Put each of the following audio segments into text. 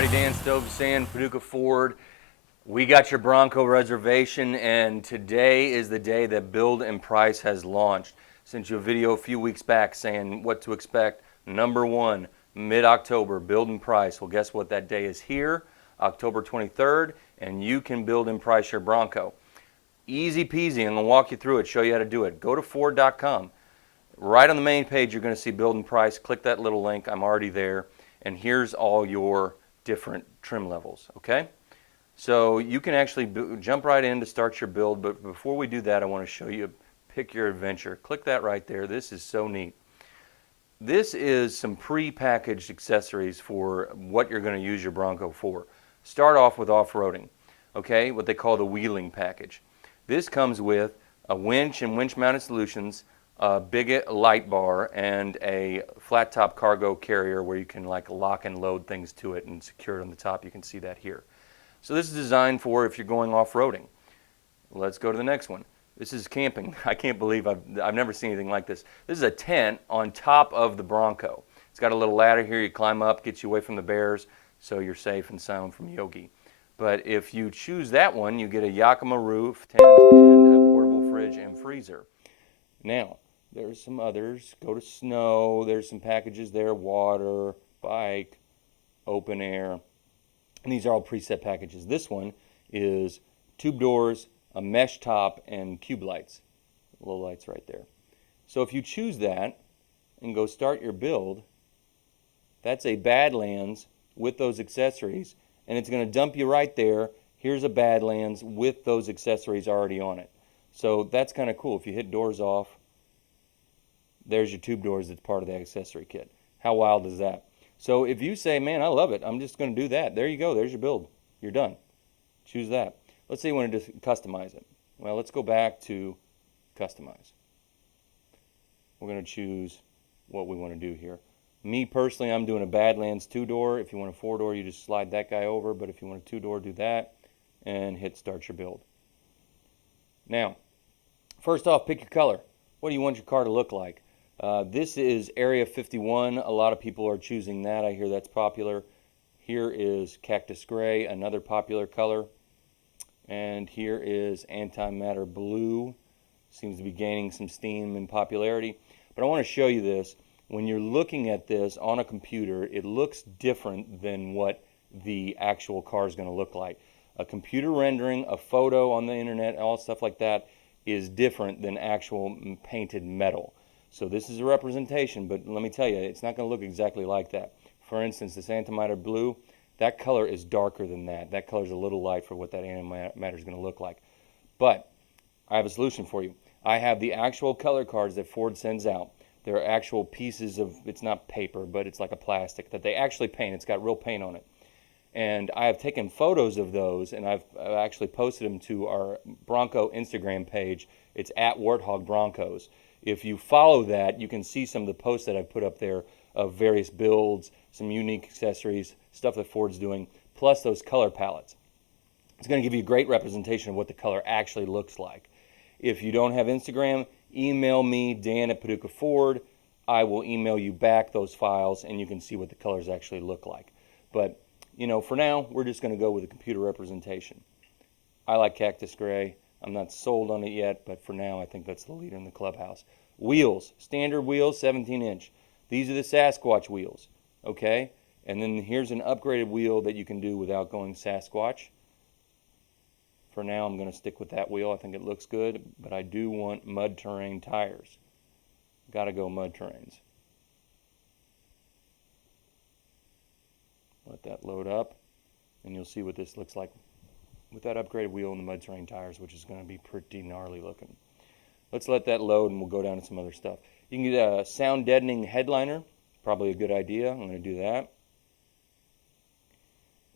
everybody, Dan Stovesand, Paducah Ford. We got your Bronco reservation, and today is the day that Build and Price has launched. Sent you a video a few weeks back saying what to expect. Number one, mid-October, Build and Price. Well, guess what? That day is here, October 23rd, and you can build and price your Bronco. Easy peasy. I'm going to walk you through it, show you how to do it. Go to Ford.com. Right on the main page, you're going to see Build and Price. Click that little link. I'm already there. And here's all your different trim levels, okay? So you can actually jump right in to start your build, but before we do that, I want to show you Pick Your Adventure. Click that right there. This is so neat. This is some pre-packaged accessories for what you're going to use your Bronco for. Start off with off-roading, okay? What they call the wheeling package. This comes with a winch and winch-mounted solutions, a big light bar, and a flat top cargo carrier where you can like lock and load things to it and secure it on the top. You can see that here. So this is designed for if you're going off-roading. Let's go to the next one. This is camping. I can't believe I've never seen anything like this. This is a tent on top of the Bronco. It's got a little ladder here. You climb up, gets you away from the bears, so you're safe and sound from Yogi. But if you choose that one, you get a Yakima roof, tent, and a portable fridge and freezer. Now, there's some others. Go to snow. There's some packages there. Water, bike, open air. And these are all preset packages. This one is tube doors, a mesh top, and cube lights. Low lights right there. So if you choose that and go start your build, that's a Badlands with those accessories. And it's going to dump you right there. Here's a Badlands with those accessories already on it. So that's kind of cool. If you hit doors off, there's your tube doors that's part of the accessory kit. How wild is that? So if you say, man, I love it, I'm just going to do that. There you go. There's your build. You're done. Choose that. Let's say you want to just customize it. Well, let's go back to customize. We're going to choose what we want to do here. Me personally, I'm doing a Badlands 2-door. If you want a 4-door, you just slide that guy over. But if you want a 2-door, do that and hit start your build. Now, first off, pick your color. What do you want your car to look like? This is Area 51. A lot of people are choosing that. I hear that's popular. Here is Cactus Gray, another popular color. And here is Antimatter Blue. Seems to be gaining some steam and popularity. But I want to show you this. When you're looking at this on a computer, it looks different than what the actual car is going to look like. A computer rendering, a photo on the internet, all stuff like that is different than actual painted metal. So this is a representation, but let me tell you, it's not going to look exactly like that. For instance, this antimatter blue, that color is darker than that. That color is a little light for what that antimatter is going to look like. But I have a solution for you. I have the actual color cards that Ford sends out. They're actual pieces of, it's not paper, but it's like a plastic that they actually paint. It's got real paint on it. And I have taken photos of those, and I've actually posted them to our Bronco Instagram page. It's at Warthog Broncos. If you follow that, you can see some of the posts that I've put up there of various builds, some unique accessories, stuff that Ford's doing, plus those color palettes. It's going to give you a great representation of what the color actually looks like. If you don't have Instagram, email me, Dan at Paducah Ford. I will email you back those files, and you can see what the colors actually look like. But, you know, for now, we're just going to go with a computer representation. I like Cactus Gray. I'm not sold on it yet, but for now, I think that's the leader in the clubhouse. Wheels, standard wheels, 17-inch. These are the Sasquatch wheels, okay? And then here's an upgraded wheel that you can do without going Sasquatch. For now, I'm going to stick with that wheel. I think it looks good, but I do want mud terrain tires. Got to go mud terrains. Let that load up, and you'll see what this looks like with that upgraded wheel and the mud terrain tires, which is going to be pretty gnarly looking. Let's let that load, and we'll go down to some other stuff. You can get a sound deadening headliner, probably a good idea. I'm going to do that.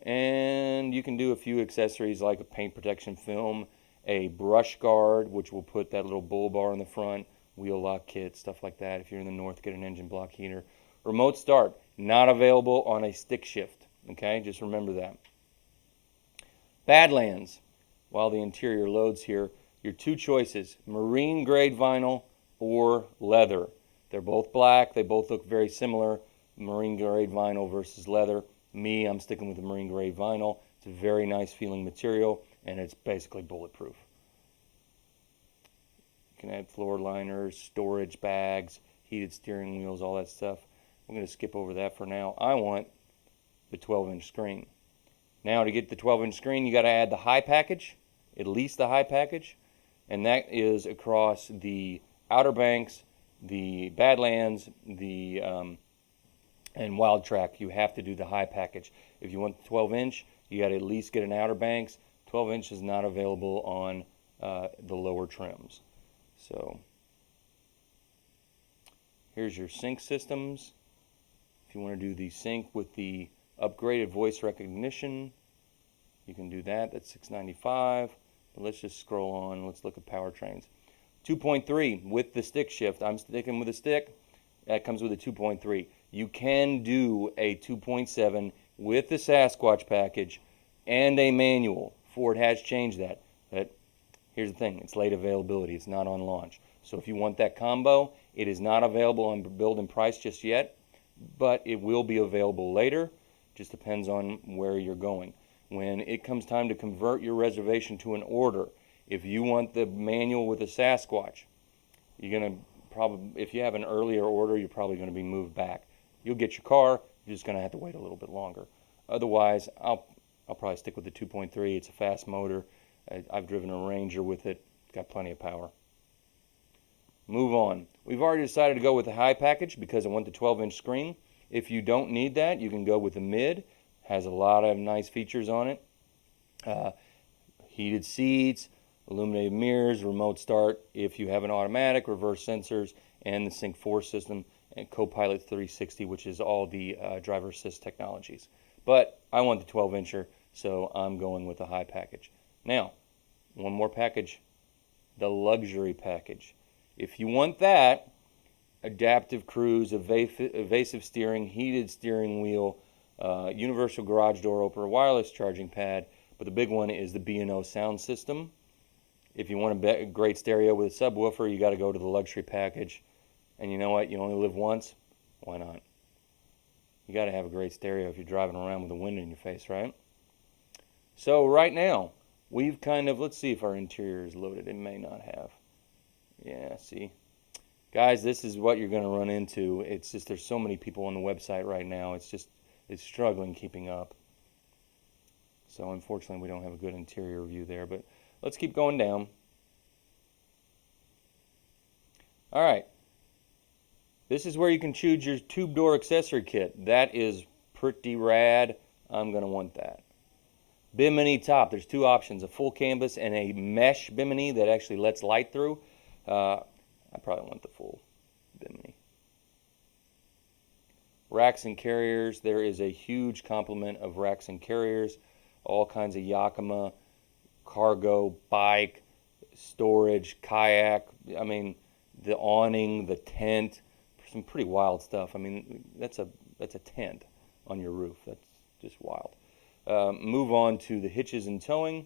And you can do a few accessories like a paint protection film, a brush guard, which will put that little bull bar in the front, wheel lock kit, stuff like that. If you're in the north, get an engine block heater. Remote start, not available on a stick shift. Okay, just remember that. Badlands, while the interior loads here, your two choices, marine grade vinyl or leather. They're both black, they both look very similar, marine grade vinyl versus leather. Me, I'm sticking with the marine grade vinyl. It's a very nice feeling material, and it's basically bulletproof. You can add floor liners, storage bags, heated steering wheels, all that stuff. I'm going to skip over that for now. I want the 12-inch screen. Now, to get the 12-inch screen, you got to add the high package, at least the high package, and that is across the Outer Banks, the Badlands, the and Wild Track. You have to do the high package. If you want the 12-inch, you got to at least get an Outer Banks. 12-inch is not available on the lower trims. So here's your sync systems. If you want to do the sync with the upgraded voice recognition, you can do that. That's $695. But let's just scroll on. Let's look at powertrains. 2.3 with the stick shift. I'm sticking with a stick. That comes with a 2.3. You can do a 2.7 with the Sasquatch package and a manual. Ford has changed that. But here's the thing. It's late availability. It's not on launch. So if you want that combo, it is not available on build and price just yet, but it will be available later. Just depends on where you're going. When it comes time to convert your reservation to an order, if you want the manual with the Sasquatch, you're going to probably, if you have an earlier order, you're probably going to be moved back. You'll get your car, you're just going to have to wait a little bit longer. Otherwise, I'll probably stick with the 2.3. It's a fast motor. I've driven a Ranger with it. It's got plenty of power. Move on. We've already decided to go with the high package because I want the 12-inch screen. If you don't need that, you can go with the mid. Has a lot of nice features on it. Heated seats, illuminated mirrors, remote start if you have an automatic, reverse sensors, and the Sync 4 system, and Copilot 360, which is all the driver assist technologies. But I want the 12-incher, so I'm going with the high package. Now, one more package, the luxury package. If you want that, adaptive cruise, evasive steering, heated steering wheel, universal garage door opener, wireless charging pad, but the big one is the B&O sound system. If you want a great stereo with a subwoofer, you got to go to the luxury package. And you know what? You only live once. Why not? You got to have a great stereo if you're driving around with the wind in your face, right? So right now, we've kind of, let's see if our interior is loaded. It may not have. Yeah, see? Guys, this is what you're going to run into. It's just there's so many people on the website right now. It's struggling keeping up. So unfortunately, we don't have a good interior view there. But let's keep going down. All right. This is where you can choose your tube door accessory kit. That is pretty rad. I'm going to want that. Bimini top. There's two options, a full canvas and a mesh bimini that actually lets light through. I probably want the full bimini. Racks and carriers. There is a huge complement of racks and carriers. All kinds of Yakima, cargo, bike, storage, kayak. I mean, the awning, the tent. Some pretty wild stuff. I mean, that's a tent on your roof. That's just wild. Move on to the hitches and towing.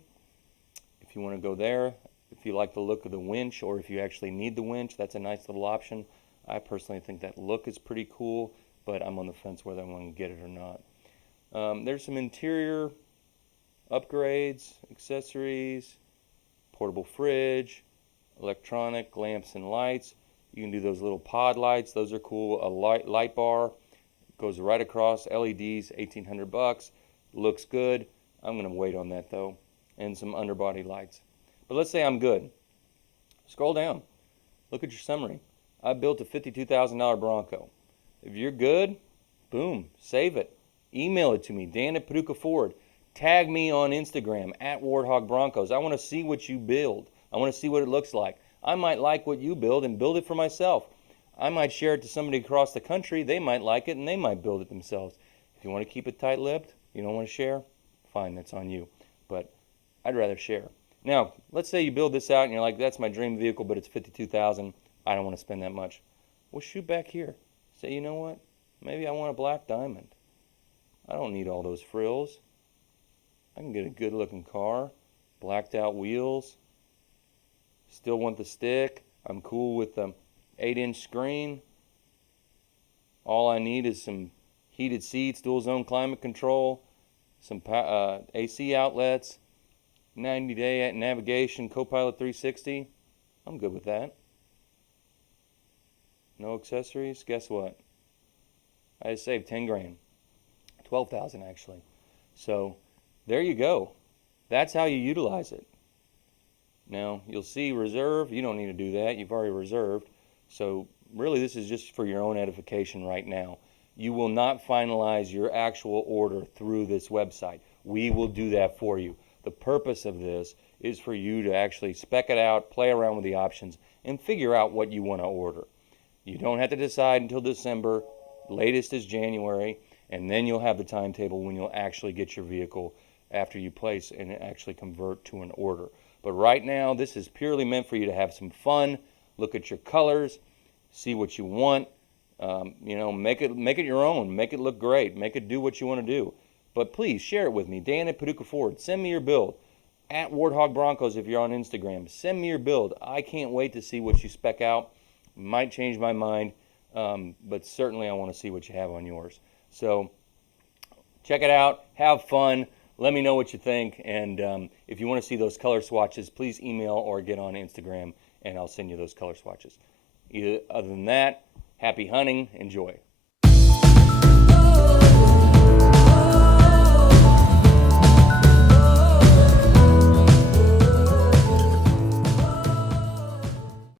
If you want to go there, if you like the look of the winch, or if you actually need the winch, that's a nice little option. I personally think that look is pretty cool, but I'm on the fence whether I want to get it or not. There's some interior upgrades, accessories, portable fridge, electronic lamps and lights. You can do those little pod lights. Those are cool. A light bar goes right across. LEDs, $1,800. Looks good. I'm going to wait on that though. And some underbody lights. But let's say I'm good. Scroll down. Look at your summary. I built a $52,000 Bronco. If you're good, boom, save it. Email it to me, Dan at Paducah Ford. Tag me on Instagram at Warthog Broncos. I want to see what you build. I want to see what it looks like. I might like what you build and build it for myself. I might share it to somebody across the country. They might like it and they might build it themselves. If you want to keep it tight-lipped, you don't want to share, fine, that's on you. But I'd rather share. Now, let's say you build this out and you're like, that's my dream vehicle, but it's $52,000. I don't want to spend that much. Well, shoot back here. Say, you know what? Maybe I want a black diamond. I don't need all those frills. I can get a good-looking car, blacked out wheels. Still want the stick. I'm cool with the 8-inch screen. All I need is some heated seats, dual zone climate control, some AC outlets, 90-day navigation, Copilot 360. I'm good with that. No accessories. Guess what? I just saved 10 grand. 12,000 actually. So there you go. That's how you utilize it. Now you'll see reserve. You don't need to do that. You've already reserved. So really this is just for your own edification right now. You will not finalize your actual order through this website. We will do that for you. The purpose of this is for you to actually spec it out, play around with the options, and figure out what you want to order. You don't have to decide until December. Latest is January, and then you'll have the timetable when you'll actually get your vehicle after you place and actually convert to an order. But right now, this is purely meant for you to have some fun, look at your colors, see what you want, make it your own, make it look great, make it do what you want to do. But please share it with me. Dan at Paducah Ford. Send me your build. At Warthog Broncos if you're on Instagram. Send me your build. I can't wait to see what you spec out. Might change my mind, but certainly I want to see what you have on yours. So check it out. Have fun. Let me know what you think. And if you want to see those color swatches, please email or get on Instagram, and I'll send you those color swatches. Other than that, happy hunting. Enjoy.